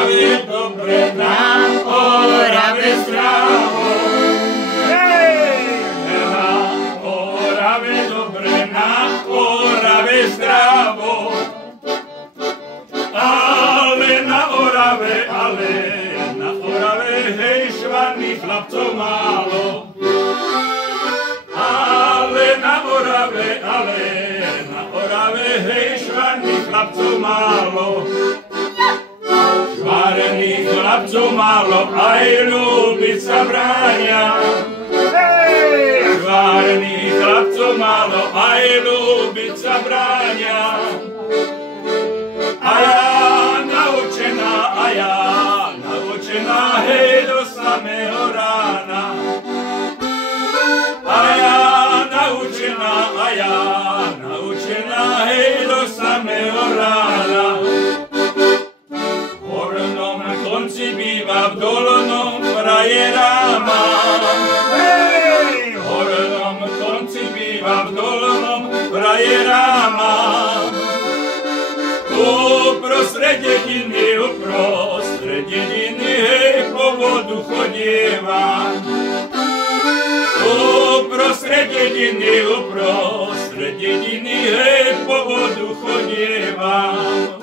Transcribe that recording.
Orave dobre, na Orave zdravo. Hej, na Orave dobre, na Orave zdravo. Ale na Orave, hej, švarných chlapcov málo. Ale na Orave, hej, švarných chlapcov málo. Švarných chlapcov málo, aj ľúbiť sa bránia. Hej! Švarných chlapcov málo, aj ľúbiť sa bránia. A ja naučená, hej, do samého rána. A ja naučená, hej, do samého rána. V hornom konci býva, v dolnom frajera mám. Hej! V hornom konci býva, v dolnom frajera mám. Uprostred dediny, hej, po vodu chodievam. Uprostred dediny, hej, po vodu chodievam.